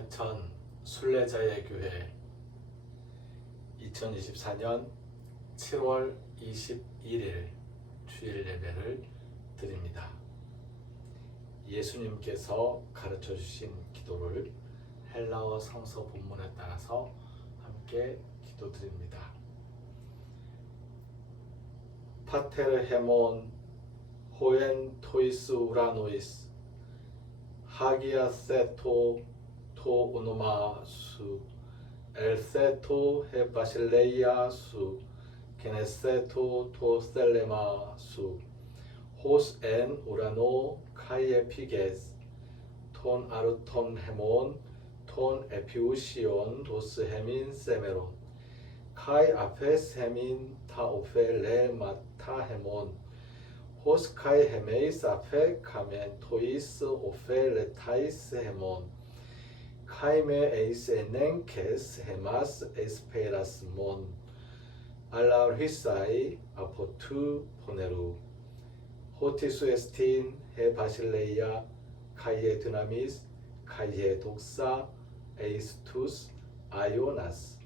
홍해천 순례자의 교회 2024년 7월 21일 주일 예배를 드립니다. 예수님께서 가르쳐 주신 기도를 헬라어 성서 본문에 따라서 함께 기도드립니다. 파테르 헤몬 호엔 토이스 우라노이스 하기아 세토 토 오노마 수 엘세토 헤 바실레이아 수 게네세토 토 셀레마 수 호스 엔 우라노 카이에 피게스 톤 아르톤 헤몬 톤 에피우시온 도스 헤민 세메론 카이 아페스 헤민 타 오페 레 마타 헤몬 호스 카이 헤메이스 아페 카멘 토이스 오페 레타이스 헤몬 카이메 에이스 에넨케스 헤마스 에스페라스 몬 알라르히사이 아포투 포네루 호티수 에스틴 헤 바실레이아 카이에 드나미스 카이에 독사 에이스투스 아요나스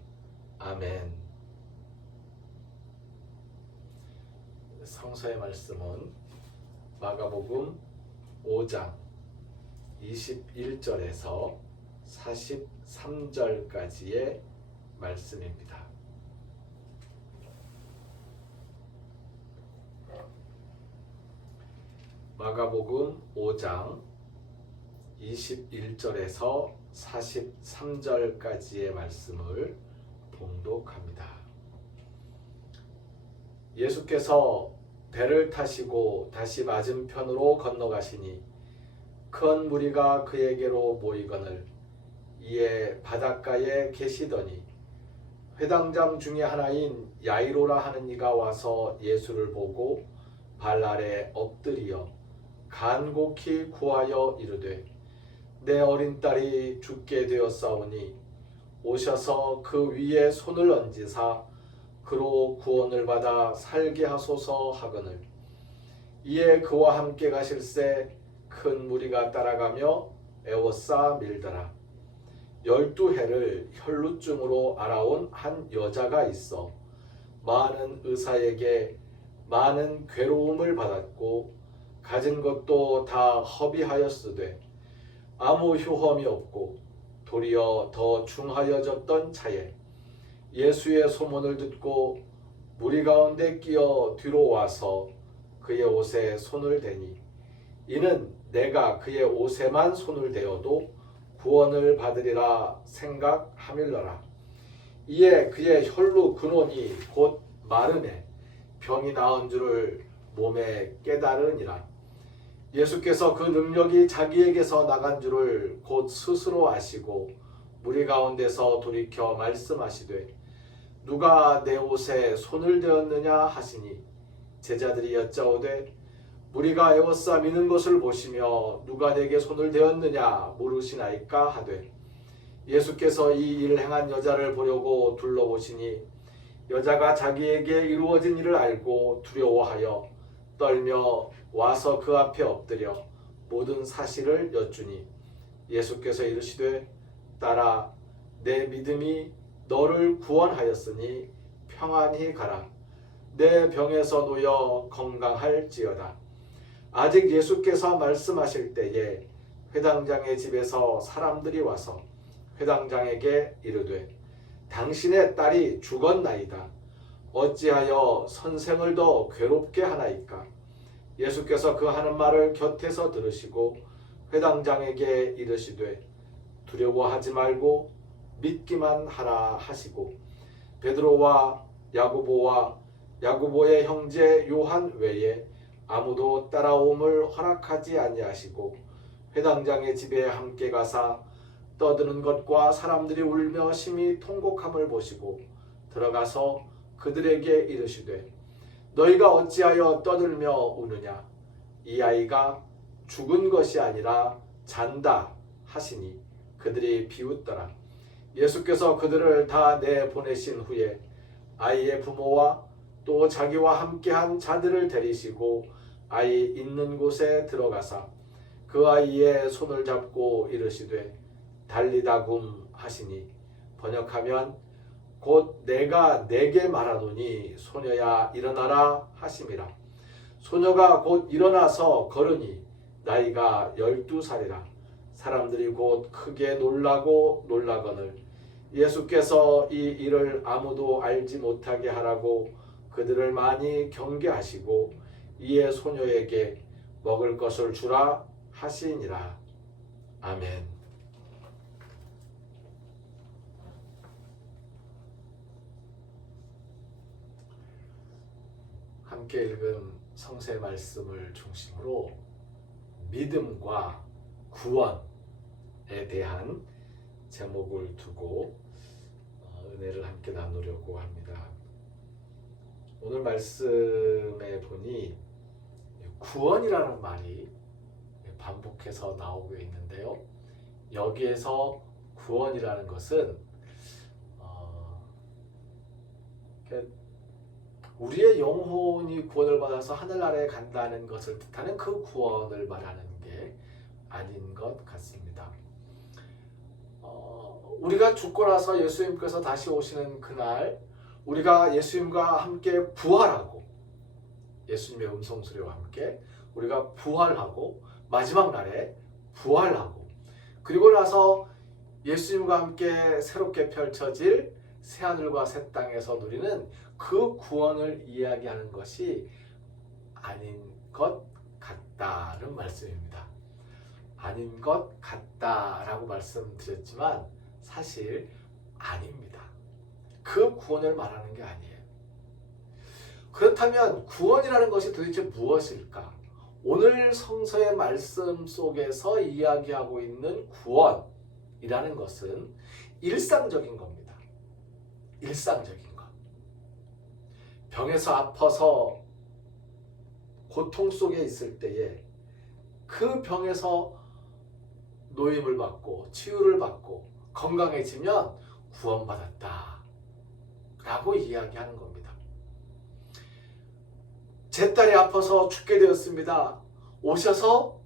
아멘. 성서의 말씀은 마가복음 5장 21절에서 43절까지의 말씀입니다. 마가복음 5장 21절에서 43절까지의 말씀을 봉독합니다. 예수께서 배를 타시고 다시 맞은편으로 건너가시니 큰 무리가 그에게로 모이거늘 이에 바닷가에 계시더니 회당장 중에 하나인 야이로라 하는 이가 와서 예수를 보고 발 아래 엎드리어 간곡히 구하여 이르되 내 어린 딸이 죽게 되었사오니 오셔서 그 위에 손을 얹으사 그로 구원을 받아 살게 하소서 하거늘 이에 그와 함께 가실새 큰 무리가 따라가며 애워싸 밀더라. 12해를 혈루증으로 앓아온 한 여자가 있어 많은 의사에게 많은 괴로움을 받았고 가진 것도 다 허비하였으되 아무 효험이 없고 도리어 더 중하여졌던 차에 예수의 소문을 듣고 무리 가운데 끼어 뒤로 와서 그의 옷에 손을 대니 이는 내가 그의 옷에만 손을 대어도 구원을 받으리라 생각하밀러라. 이에 그의 혈루 근원이 곧 마름에 병이 나은 줄을 몸에 깨달으니라. 예수께서 그 능력이 자기에게서 나간 줄을 곧 스스로 아시고 무리 가운데서 돌이켜 말씀하시되 누가 내 옷에 손을 대었느냐 하시니 제자들이 여짜오되 무리가 에워싸 미는 것을 보시며 누가 내게 손을 대었느냐 물으시나이까 하되 예수께서 이 일을 행한 여자를 보려고 둘러보시니 여자가 자기에게 이루어진 일을 알고 두려워하여 떨며 와서 그 앞에 엎드려 모든 사실을 여쭈니 예수께서 이르시되 딸아 내 믿음이 너를 구원하였으니 평안히 가라. 내 병에서 놓여 건강할지어다. 아직 예수께서 말씀하실 때에 회당장의 집에서 사람들이 와서 회당장에게 이르되 당신의 딸이 죽었나이다. 어찌하여 선생을 더 괴롭게 하나이까? 예수께서 그 하는 말을 곁에서 들으시고 회당장에게 이르시되 두려워하지 말고 믿기만 하라 하시고 베드로와 야고보와 야고보의 형제 요한 외에 아무도 따라옴을 허락하지 아니하시고 회당장의 집에 함께 가사 떠드는 것과 사람들이 울며 심히 통곡함을 보시고 들어가서 그들에게 이르시되 너희가 어찌하여 떠들며 우느냐? 이 아이가 죽은 것이 아니라 잔다 하시니 그들이 비웃더라. 예수께서 그들을 다 내보내신 후에 아이의 부모와 또 자기와 함께한 자들을 데리시고 아이 있는 곳에 들어가사 그 아이의 손을 잡고 이르시되 달리다굼 하시니 번역하면 곧 내가 내게 말하노니 소녀야 일어나라 하심이라. 소녀가 곧 일어나서 걸으니 나이가 12살이라. 사람들이 곧 크게 놀라고 놀라거늘 예수께서 이 일을 아무도 알지 못하게 하라고 그들을 많이 경계하시고 이에 소녀에게 먹을 것을 주라 하시니라. 아멘. 함께 읽은 성서의 말씀을 중심으로 믿음과 구원에 대한 제목을 두고 은혜를 함께 나누려고 합니다. 오늘 말씀에 보니 구원이라는 말이 반복해서 나오고 있는데요. 여기에서 구원이라는 것은 우리의 영혼이 구원을 받아서 하늘나라에 간다는 것을 뜻하는 그 구원을 말하는 게 아닌 것 같습니다. 우리가 죽고 나서 예수님께서 다시 오시는 그날 우리가 예수님과 함께 부활하고 예수님의 음성 소리와 함께 우리가 부활하고 마지막 날에 부활하고 그리고 나서 예수님과 함께 새롭게 펼쳐질 새하늘과 새 땅에서 누리는 그 구원을 이야기하는 것이 아닌 것 같다는 말씀입니다. 아닌 것 같다라고 말씀드렸지만 사실 아닙니다. 그 구원을 말하는 게 아니에요. 그렇다면 구원이라는 것이 도대체 무엇일까? 오늘 성서의 말씀 속에서 이야기하고 있는 구원이라는 것은 일상적인 겁니다. 일상적인 것. 병에서 아파서 고통 속에 있을 때에 그 병에서 노임을 받고 치유를 받고 건강해지면 구원받았다 라고 이야기하는 겁니다. 제 딸이 아파서 죽게 되었습니다. 오셔서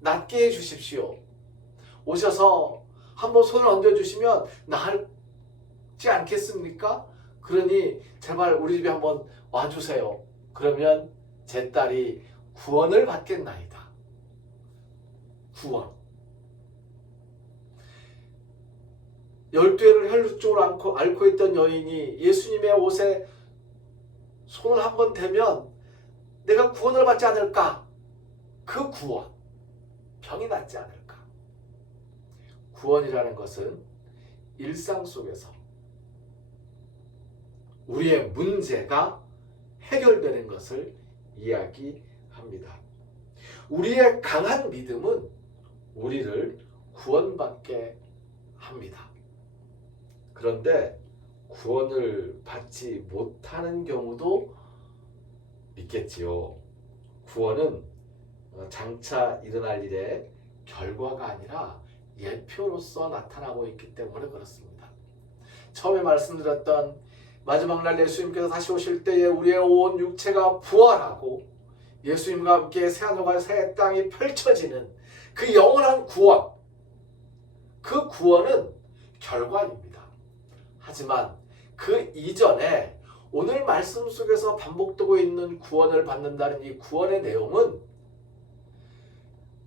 낫게 해주십시오. 오셔서 한번 손을 얹어주시면 나을지 않겠습니까? 그러니 제발 우리 집에 한번 와주세요. 그러면 제 딸이 구원을 받겠나이다. 구원. 12해를 혈루증으로 앓고 있던 여인이 예수님의 옷에 손을 한번 대면 내가 구원을 받지 않을까? 그 구원. 병이 낫지 않을까? 구원이라는 것은 일상 속에서 우리의 문제가 해결되는 것을 이야기합니다. 우리의 강한 믿음은 우리를 구원받게 합니다. 그런데 구원을 받지 못하는 경우도 있겠지요. 구원은 장차 일어날 일의 결과가 아니라 예표로서 나타나고 있기 때문에 그렇습니다. 처음에 말씀드렸던 마지막 날 예수님께서 다시 오실 때에 우리의 온 육체가 부활하고 예수님과 함께 새하늘과 새 땅이 펼쳐지는 그 영원한 구원, 그 구원은 결과입니다. 하지만 그 이전에 오늘 말씀 속에서 반복되고 있는 구원을 받는다는 이 구원의 내용은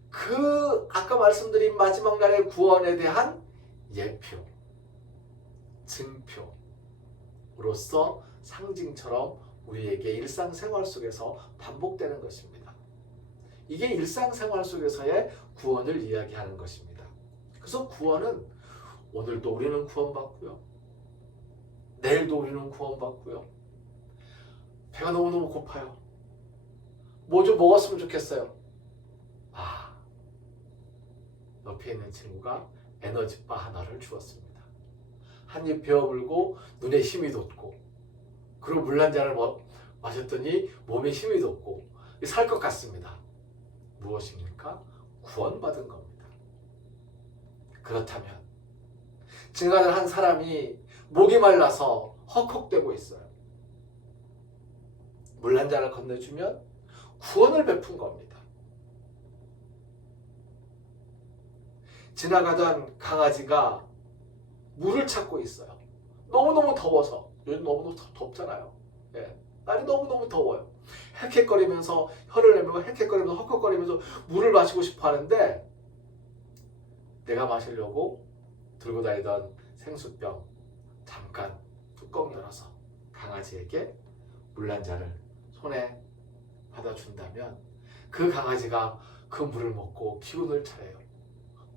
그 아까 말씀드린 마지막 날의 구원에 대한 예표, 증표로서 상징처럼 우리에게 일상생활 속에서 반복되는 것입니다. 이게 일상생활 속에서의 구원을 이야기하는 것입니다. 그래서 구원은 오늘도 우리는 구원받고요. 내일도 우리는 구원받고요. 배가 너무너무 고파요. 뭐 좀 먹었으면 좋겠어요. 옆에 있는 친구가 에너지바 하나를 주었습니다. 한 입 베어물고 눈에 힘이 돋고 그리고 물 한 잔을 마셨더니 몸에 힘이 돋고 살 것 같습니다. 무엇입니까? 구원받은 겁니다. 그렇다면 증언을 한 사람이 목이 말라서 헉헉대고 있어요. 물 한 잔을 건네주면 구원을 베푼 겁니다. 지나가던 강아지가 물을 찾고 있어요. 너무너무 더워서. 요즘 너무너무 덥잖아요. 예. 날이 너무너무 더워요. 헥헥거리면서 혀를 내밀고 헥헥거리면서 헉헉거리면서 물을 마시고 싶어 하는데 내가 마시려고 들고 다니던 생수병 잠깐 뚜껑 열어서 강아지에게 물 한 잔을 손에 받아준다면 그 강아지가 그 물을 먹고 기운을 차려요.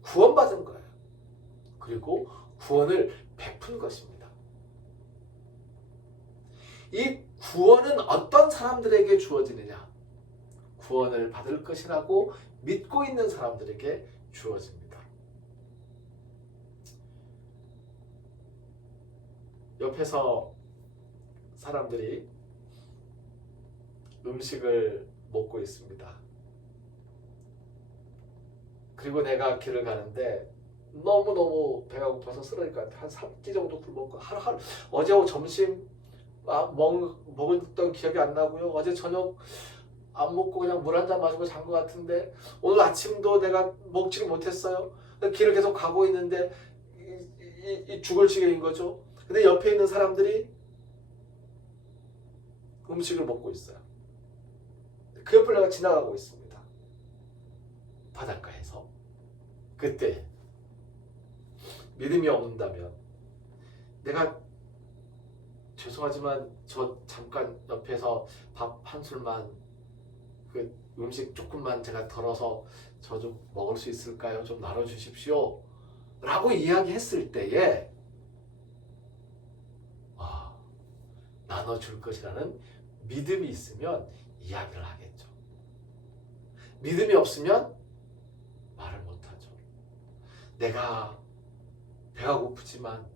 구원받은 거예요. 그리고 구원을 베푼 것입니다. 이 구원은 어떤 사람들에게 주어지느냐? 구원을 받을 것이라고 믿고 있는 사람들에게 주어집니다. 옆에서 사람들이 음식을 먹고 있습니다. 그리고 내가 길을 가는데 너무너무 배가 고파서 쓰러질 것 같아. 한 3끼 정도 굶었고 하루 어제 점심 먹었던 기억이 안 나고요. 어제 저녁 안 먹고 그냥 물 한 잔 마시고 잔 것 같은데 오늘 아침도 내가 먹지를 못했어요. 길을 계속 가고 있는데 이 죽을 지경인 거죠. 근데 옆에 있는 사람들이 음식을 먹고 있어요. 그 옆을 내가 지나가고 있습니다. 바닷가에서. 그때 믿음이 없는다면 내가 죄송하지만 저 잠깐 옆에서 밥 한 술만 그 음식 조금만 제가 덜어서 저 좀 먹을 수 있을까요? 좀 나눠주십시오. 라고 이야기했을 때에 나눠줄 것이라는 믿음이 있으면 이야기를 하겠죠. 믿음이 없으면 말을 못하죠. 내가 배가 고프지만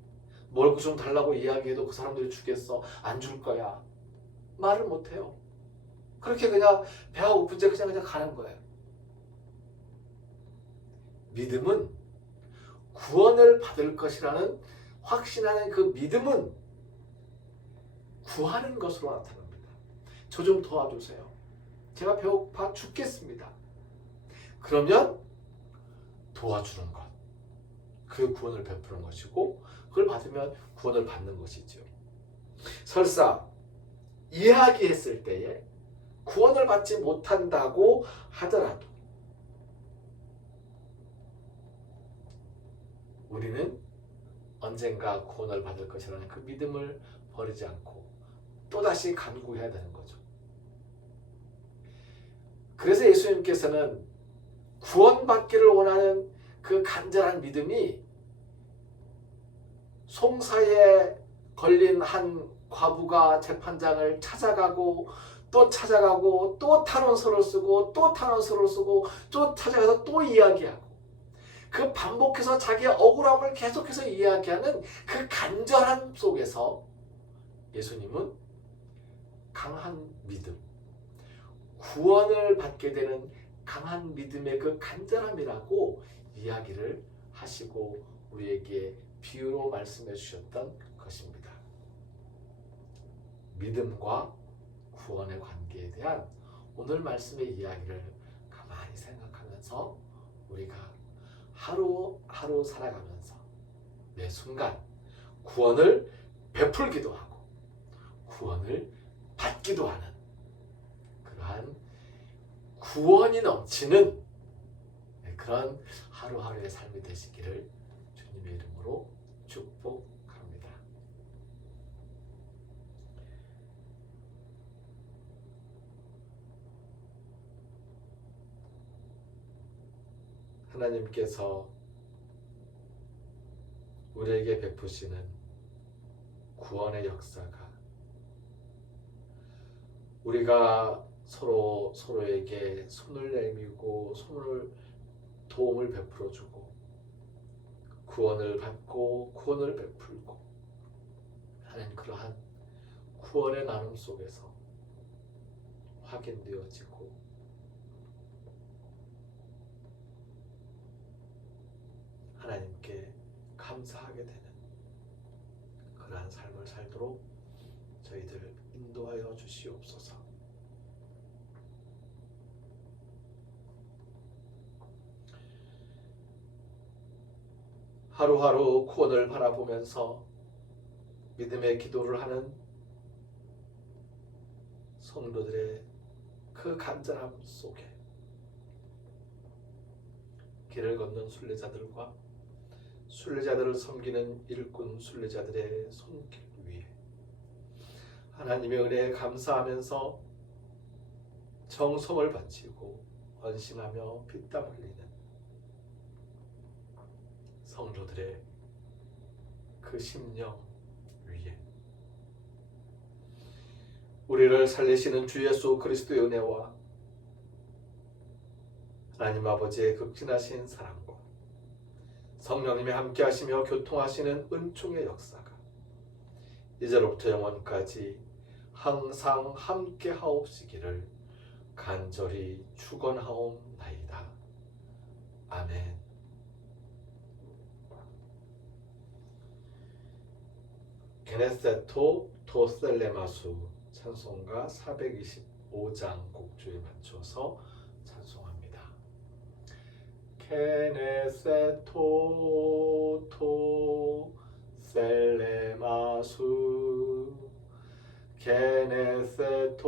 뭘 좀 달라고 이야기해도 그 사람들이 주겠어? 안 줄 거야. 말을 못해요. 그렇게 그냥 배가 고픈데 그냥 가는 거예요. 믿음은 구원을 받을 것이라는 확신하는 그 믿음은 구하는 것으로 나타납니다. 저 좀 도와주세요. 제가 배고파 죽겠습니다. 그러면 도와주는 것. 그 구원을 베푸는 것이고 그걸 받으면 구원을 받는 것이죠. 설사 이야기했을 때에 구원을 받지 못한다고 하더라도 우리는 언젠가 구원을 받을 것이라는 그 믿음을 버리지 않고 또다시 간구해야 되는 거죠. 그래서 예수님께서는 구원받기를 원하는 그 간절한 믿음이 송사에 걸린 한 과부가 재판장을 찾아가고 또 찾아가고 또 탄원서를 쓰고 또 탄원서를 쓰고 또 찾아가서 또 이야기하고 그 반복해서 자기의 억울함을 계속해서 이야기하는 그 간절함 속에서 예수님은 강한 믿음, 구원을 받게 되는 강한 믿음의 그 간절함이라고 이야기를 하시고 우리에게 비유로 말씀해 주셨던 것입니다. 믿음과 구원의 관계에 대한 오늘 말씀의 이야기를 가만히 생각하면서 우리가 하루하루 살아가면서 매 순간 구원을 베풀기도 하고 구원을 받기도 하는 그러한 구원이 넘치는 그런 하루하루의 삶이 되시기를 주님의 이름으로 축복합니다. 하나님께서 우리에게 베푸시는 구원의 역사가 우리가 서로에게 손을 내밀고 도움을 베풀어주고 구원을 받고 구원을 베풀고 하는 그러한 구원의 나눔 속에서 확인되어지고 하나님께 감사하게 되는 그러한 삶을 살도록 저희들 인도하여 주시옵소서. 하루하루 구원을 바라보면서 믿음의 기도를 하는 성도들의 그 간절함 속에 길을 걷는 순례자들과 순례자들을 섬기는 일꾼 순례자들의 손길 위에 하나님의 은혜에 감사하면서 정성을 바치고 헌신하며 피땀 흘리는 성도들의 그 심령 위에 우리를 살리시는 주 예수 그리스도의 은혜와 하나님 아버지의 극진하신 사랑과 성령님이 함께 하시며 교통하시는 은총의 역사가 이제로부터 영원까지 항상 함께 하옵시기를 간절히 축원하옵나이다. 아멘. 게네세토 도셀레마수 찬송가 425장 곡조에 맞춰서 찬송합니다. 게네세토 도셀레마수 게네세토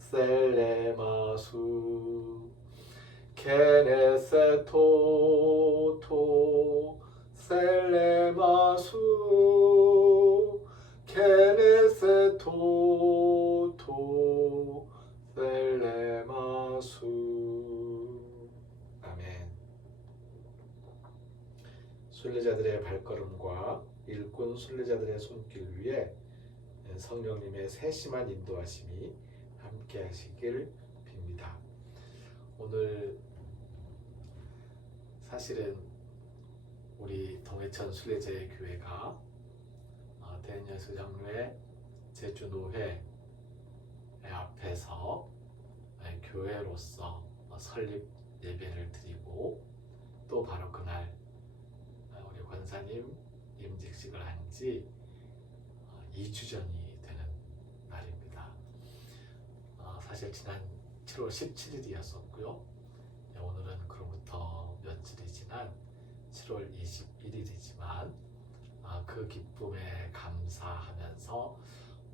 도셀레마수 게네세토 도셀레마수 게네세토 도셀레마수. 아멘. 순례자들의 발걸음과 일꾼 순례자들의 손길 위에 성령님의 세심한 인도하심이 함께 하시길 빕니다. 오늘 사실은 우리 동해천 순례자의 교회가 대연예수 장로회 제주노회 앞에서 교회로서 설립 예배를 드리고 또 바로 그날 우리 권사님 임직식을 한 지 2주 전이 되는 날입니다. 사실 지난 7월 17일이었었고요. 오늘은 그로부터 며칠이 지난 7월 21일이지만 그 기쁨에 감사하면서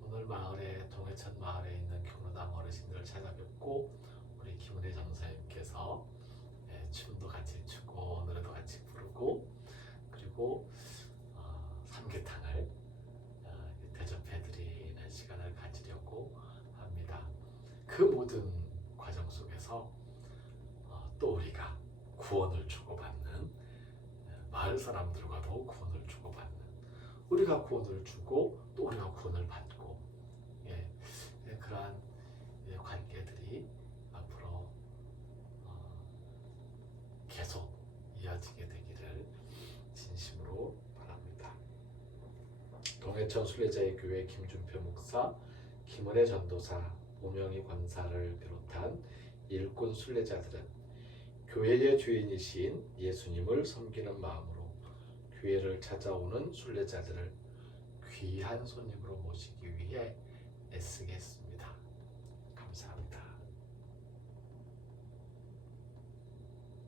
오늘 마을에 동해천 마을에 있는 경로당 어르신들을 찾아뵙고 우리 김은혜 장사님께서 춤도 같이 추고 노래도 같이 부르고 그리고 삼계탕을 대접해드리는 시간을 가지려고 합니다. 그 모든 과정 속에서 또 우리가 구원을 주고받는 마을 사람들과도 구원을 주고받는 우리가 구원을 주고 또 우리가 구원을 받고 그러한 관계들이 앞으로 계속 이어지게 되기를 진심으로 바랍니다. 동해천 순례자의 교회 김준표 목사, 김은혜 전도사, 오명희 권사를 비롯한 일꾼 순례자들은 교회의 주인이신 예수님을 섬기는 마음으로 교회를 찾아오는 순례자들을 귀한 손님으로 모시기 위해 애쓰겠습니다. 감사합니다.